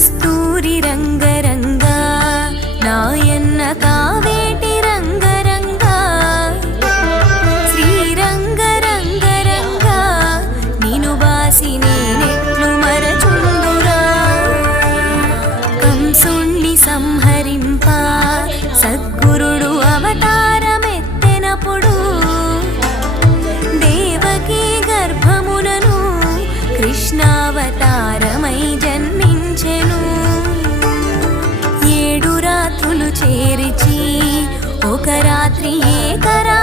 కస్తూరి రంగరంగా నాయన్న కావేటి రంగరంగా శ్రీరంగరంగరంగా నిను బాసి నేనెట్లు మరచుందురా కంసుణ్ణి సంహరింప సద్గురుడు అవతారమెత్తెనప్పుడు దేవకీ గర్భమునను కృష్ణావతారమై జన్మించెను 7 రాత్రులు చేరిచి ఒక రాత్రి ఏకరా